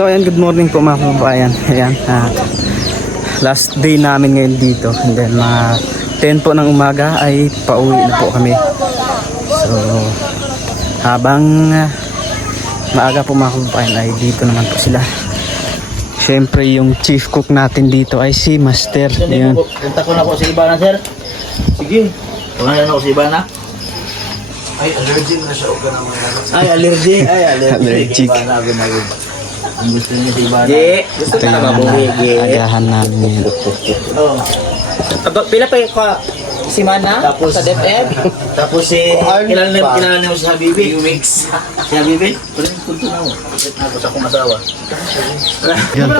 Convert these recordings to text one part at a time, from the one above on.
So ayan, good morning po mga kababayan. Ayan, last day namin ngayon dito. And then mga 10 po ng umaga ay pauwi na po kami. So habang maaga po mga kababayan ay dito naman po sila. Siyempre yung chief cook natin dito ay si Master. Ayan. Punta ko na po sa Ibana, sir. Sige. Punta na ako sa Ibana. Ay, allergic na siya. Ay, allergic. Ay, allergic. Ang gusto niya sa Ibana. Gusto Ito na yung mabuhi. agahan namin ngayon. Pila pa yung si Mana Tapos sa DepEd? Tapos kilala mo si Habibi. Mix. Si Habibi? Punta na mo. Kapit na ako sa akong asawa. Yan.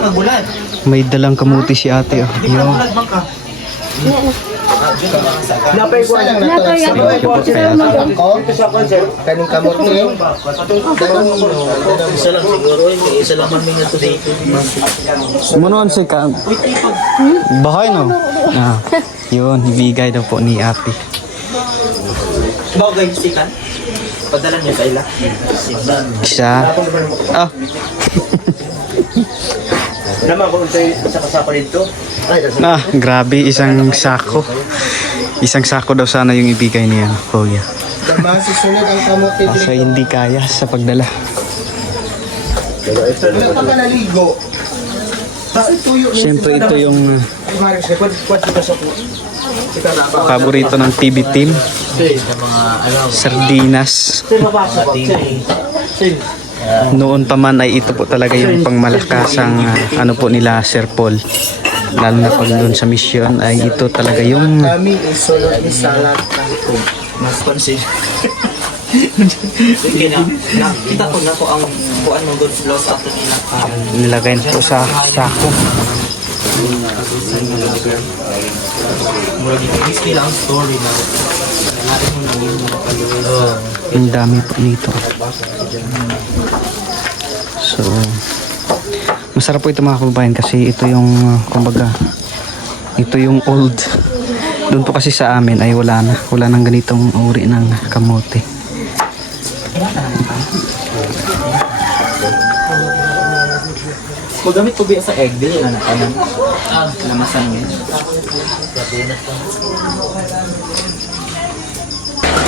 May dalang kamuti si ate. Oh. Yo. Napay ko lang. Thank you po kaya. Kaning kamot niyo. Isa lang siguro. Isa lang man nga to sa ito. Sumunon si ka. Bahay no? Yun, ibigay daw po ni ate. Bagay sikan. Padala niya sa ila. Siya. Naman kung sa kasapa dito. Grabe, isang sako. Isang sako daw sana yung ibigay niya, kuya. Susunod ang kamote. Kasi hindi kaya sa pagdala. Wala pa ka naligo. Siyempre ito yung paborito ng TV team. Sa mga Sardinas. Noon pa man ay ito po talaga yung pangmalakasang ano po nila Sir Paul. Lalo na pag doon sa mission ay ito talaga yung Kami isulod ni salad ng mas pansin. Kita ko na ko ang buwan mo good flow sa ato nila. nilagay po sa sako. History lang story na. Ang dami po nito. So masarap po ito mga kababayan kasi ito yung kumbaga ito yung old. Doon po kasi sa amin ay wala nang ganitong uri ng kamote. Magamit po biya sa egg din na nakanan. Lamasan niya.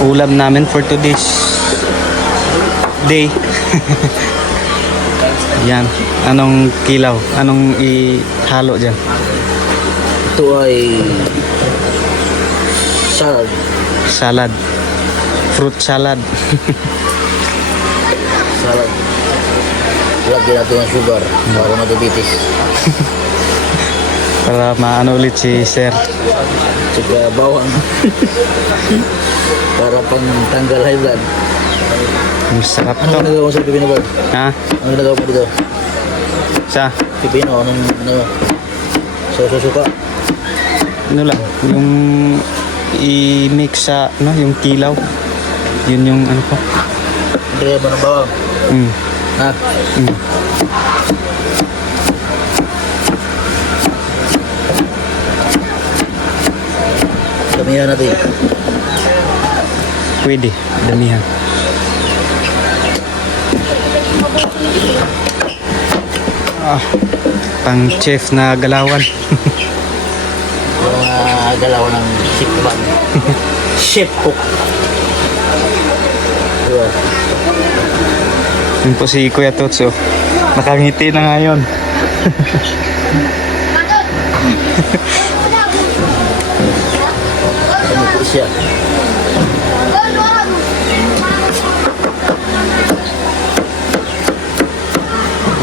Ulam namin for today's day. Yan. Anong kilaw? Anong ihalo dyan? Ito ay salad. Salad. Fruit salad. Salad. Lagyan natin ng sugar para madiabetes. Para maano ulit si Sir. Tsaka bawang. Para pang tanggal high blood. Masarap Ano to. ginagawa mo sa pipino ba? Ha? Ano ginagawa mo dito? Sa? Pipino, ano? So, susuka. Ano lang? Yung i-mix sa ano, yung kilaw. Yun yung ano ko. Kaya ba ng bawang? Ha? Damihan natin. Pwede. Damihan. Pang chef na galawan. Yung galaw ng sikban. Chef cook. Diba? Yun po si Kuya Totso. Nakangiti na ngayon. Ano po siya?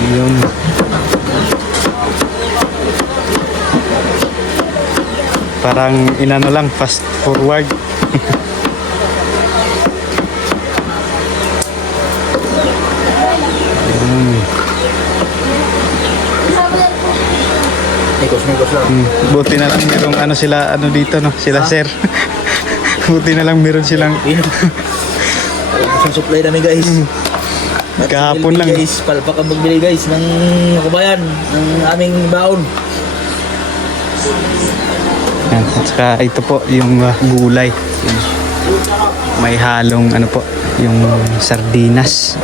Yun. Parang inano lang, fast forward. Nikos lang. Buti na lang merong ano sila ano dito no, sila Sir. Buti na lang meron silang Isang supply namin guys. kahapon lang. Guys, palpak ang magbili guys ng kabayan, ng aming baon. Yan, at saka ito po yung gulay. May halong ano po, yung sardinas.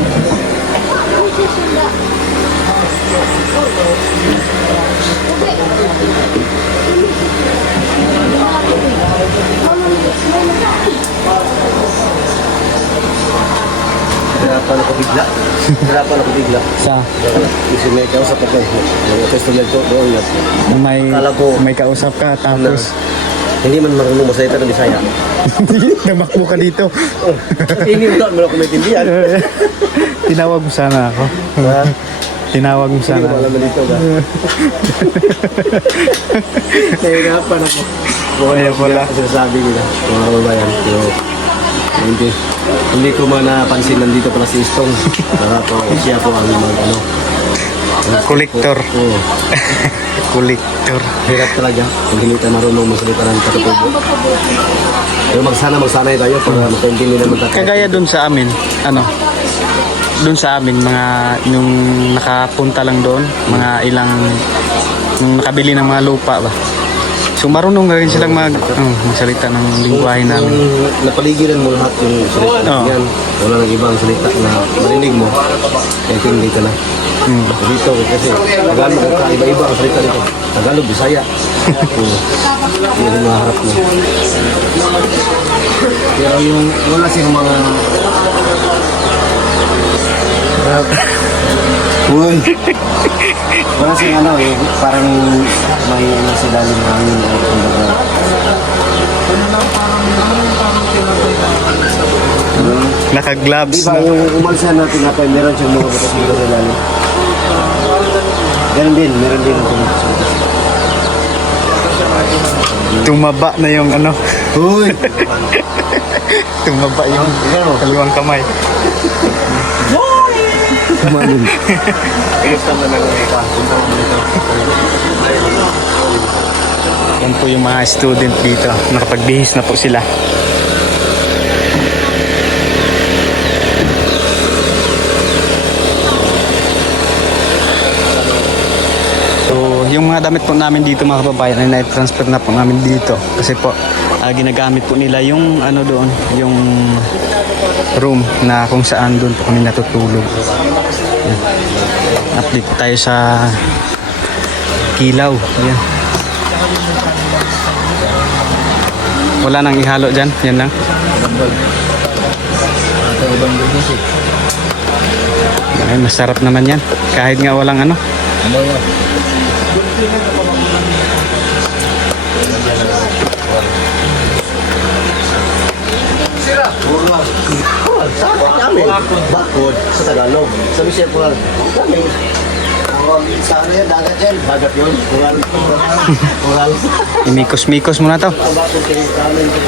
bigla. Hirapan ako bigla. Sa Kasi may kausap ako. Yung customer ko, doon yan. may, Akala ko- may kausap ka tapos Hindi man marunong masalita ng Bisaya. namakbo ka dito. Hindi mo naman ako maintindihan. Tinawag mo sana ako. Ha? Tinawag mo Hindi sana ko ako. malaman dito ba? Nahirapan ako. Kaya pala. Sinasabi nila, mga kababayan. Pero, hindi ko man napansin nandito pala si Istong. Siya po ang ano. Kolektor. Oo. Kolektor. Hirap talaga kung hindi tayo marunong masalita ng katutubo. Pero magsanay tayo para makaintindi naman tayo. Kagaya dun sa amin, ano, dun sa amin, mga, yung nakapunta lang doon, mga ilang, yung nakabili ng mga lupa ba. So marunong na rin silang magsalita ng lingwahe Kung namin. napaligiran mo lahat yung salita Oo. yan, wala nang ibang salita na marinig mo, kaya hindi ka na. Dito kasi Tagalog, iba-iba ang salita dito. Tagalog, Bisaya. Yun ang maharap mo. Pero yung wala siyang mga Uy! Wala siyang ano eh, parang may ano sa dalim hangin o kumbaga. Naka-gloves Diba na. yung umalsa natin na tayo, meron siyang mga butas dito sa dalim. Meron din ang butas sa butas. Tumaba na yung ano, Uy! tumaba yung kaliwang kamay. Kumanin. Yan po yung mga student dito. Nakapagbihis na po sila. So, yung mga damit po namin dito mga kababayan ay na-transfer na po namin dito. Kasi po, ginagamit po nila yung ano doon, yung room na kung saan doon po kami natutulog. Yan. Update tayo sa Kilaw. Yan. Wala nang ihalo dyan. Yan lang. Ay, masarap naman yan. Kahit nga walang ano. Namin, bakod sa Tagalog. Sabi siya po lang, kami, sa ano yan, dagat yan. Dagat yun, kural. Imikos-mikos muna to.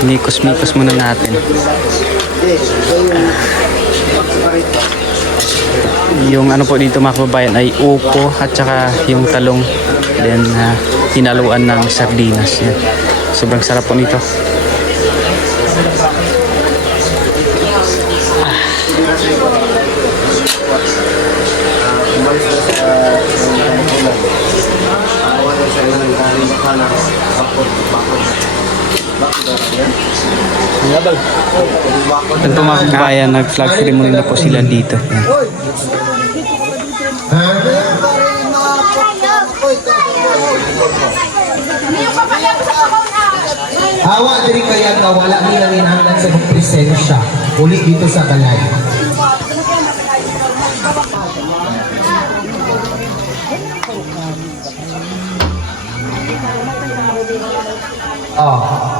Imikos-mikos muna natin. Yung ano po dito mga kababayan ay upo at saka yung talong. Then hinaluan ng sardinas. Yan. Sobrang sarap po nito. Ito mga kababayan, nag-flag ceremony na po sila dito. Yan. Hawa diri kaya nga wala nila rinangan sa mong presensya uli dito sa balay.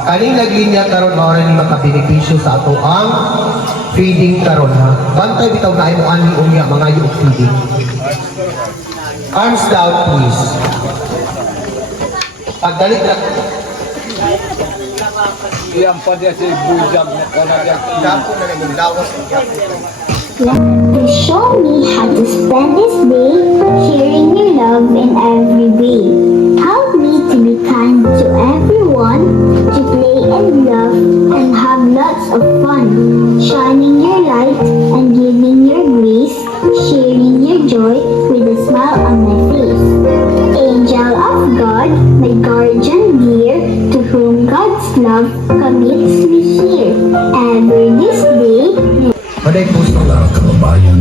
Kaning naglinya karon mao ni makabenepisyo sa ato ang feeding karon ha. Bantay bitaw na imo ani unya mga yung feeding. Arms down please. Pagdalit na To show me how to spend this day, sharing your love in every way. Help me to be kind to everyone, to play and love and have lots of fun. Shining your light and giving your grace, sharing your joy with a smile on my face. Angel of God, my guardian dear, to whom God's love commits me here. Ever this day, Paday puso mga kababayan,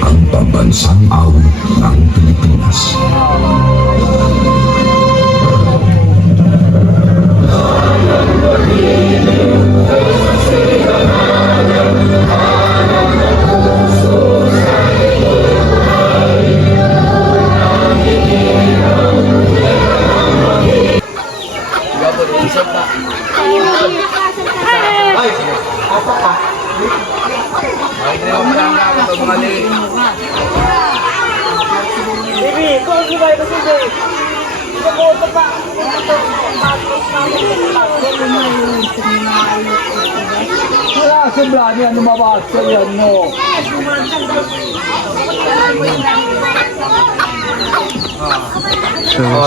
ang pambansang awit ng Pilipinas. So,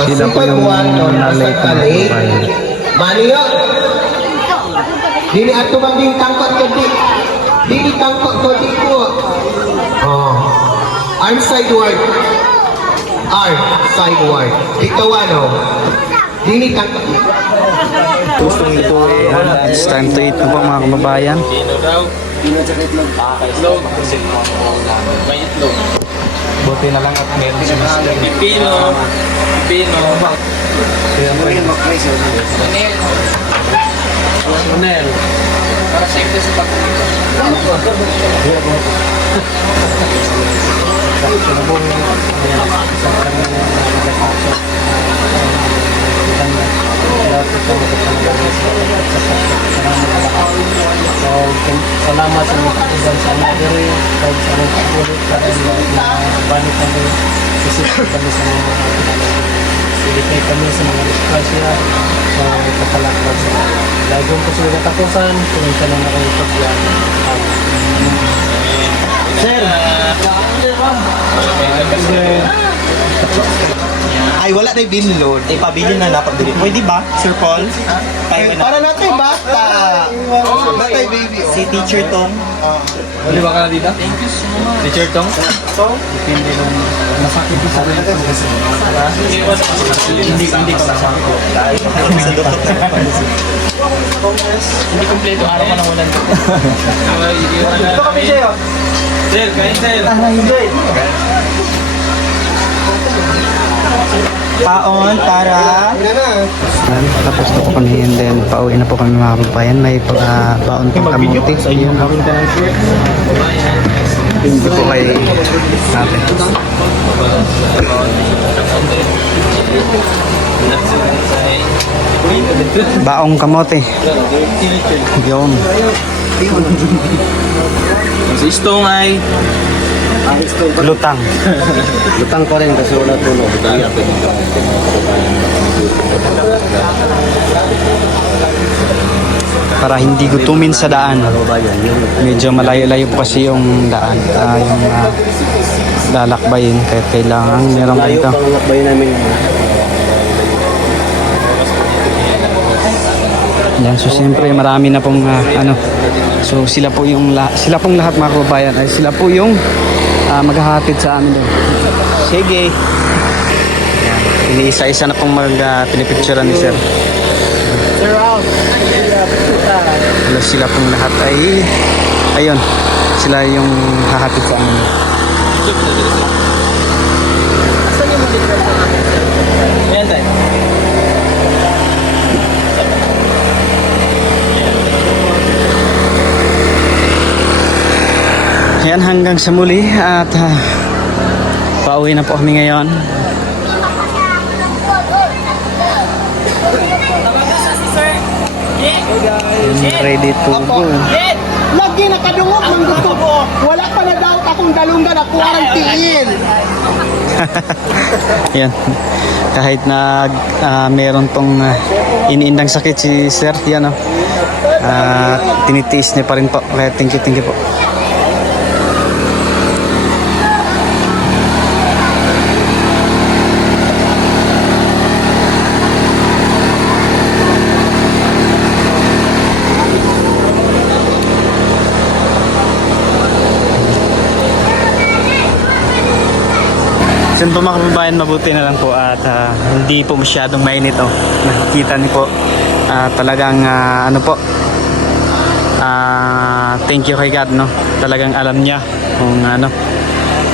sila po yung nalate na kabayan. Maniyo. Dili ato bang ding tangkot ko di. Dili tangkot ko di ko. Oh. Arm sideward. Arm sideward. Dito ano. Dili tangkot. Ayan, it's time to eat na po mga kababayan. Buti na lang at meron si Mr. Pipino. Manel. Para safety sa pagkakas. Salamat sa mga kaibigan sa Nagari, kahit sa mga pagulot na balik kami, isip kami sa mga silikay kami sa mga diskrasya, sa kapalakad sa lagong po sila katapusan, kung siya lang ako yung pagyan. Ay, wala na yung binload. Eh, pabili na dapat din. Pwede ba, Sir Paul? Para natin bata. Natay baby. Si Teacher Tong. Wala ba ka na dito? Teacher Tong? Depende nung masakit sa rin. Hindi ko masakit. Sa doktor. Hindi kompleto araw ka na walang ito kami sa'yo. Sir, kain sir. Paon para... Ayan, tapos na po kami and then pauwi na po kami mga kababayan. May baon pang kamuti. Yun. Hindi po kay natin. Baong kamote. Yun. Si Stong ay... Lutang. Lutang pa rin kasi wala tulog. Para hindi gutumin sa daan. Medyo malayo-layo po kasi yung daan. Yung lalakbayin. Kaya kailangan meron pa ito. Lakbay namin. Yan, so siyempre marami na pong so sila pong lahat mga kababayan ay sila po yung maghahatid sa amin doon. Sige. Yan, iniisa-isa na pong pinipicturean ni Sir. Sila pong lahat ay ayun, sila yung hahatid sa amin. Ayan tayo. Yan, hanggang sa muli at pauwi na po kami ngayon. Ready to go. Lagi nakadungog ng gusto ko. Wala pa na daw akong dalunggan na quarantine. Yan. Kahit na meron tong iniindang sakit si Sir, yan tinitiis niya pa rin po. Kaya thank you po. Saan po mga kababayan, mabuti na lang po at hindi po masyadong mainit nakikita niyo po talagang thank you kay God talagang alam niya kung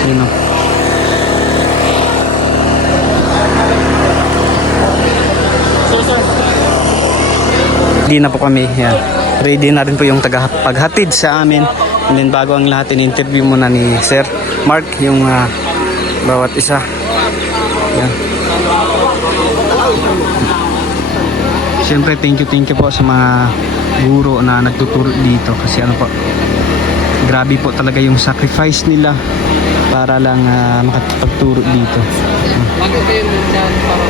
yun Hindi na po kami ready na rin po yung paghatid sa amin and then bago ang lahat in-interview muna ni Sir Mark yung bawat isa. Yan. Siyempre, thank you po sa mga guro na nagtuturo dito kasi ano po, grabe po talaga yung sacrifice nila para lang makapagturo dito. Bago kayo nandyan para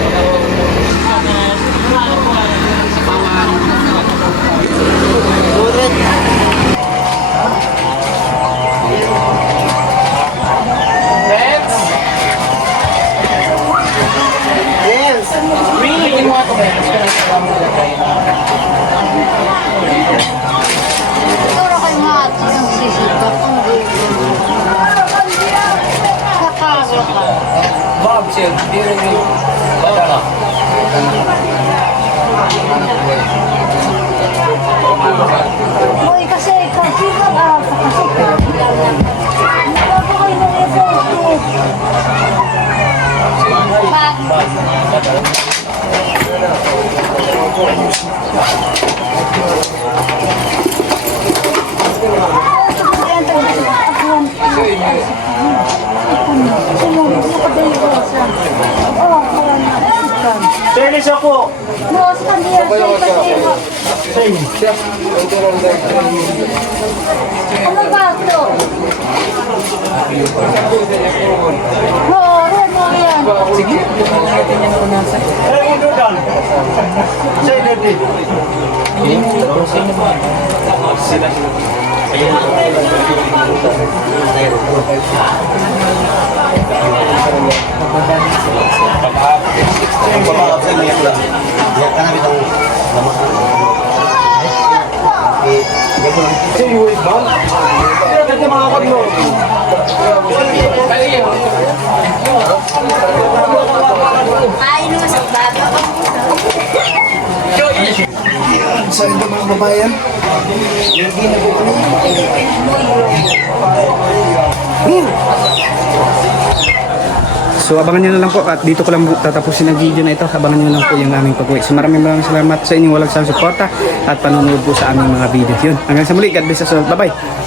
Siguro kay Mati ang sisipat ang kakalo ka. Bob, sir, di rin yung bata. Uy, kasi ikaw, sikat kasi ka. Bago kayo ng effort. Service ako! Ano ba ito? Oo, rin mo yan. Sige. Ay, mundo doon! Say, David! Ay, no, sa baba. Sa ito mga babayan, yung ginagawa ko So abangan nyo na lang po at dito ko lang tatapusin ang video na ito. Abangan nyo lang po yung aming pag-uwi. So maraming salamat sa inyong walang sawang suporta at panonood po sa aming mga video. Yun, hanggang sa muli. God bless us all. Bye bye.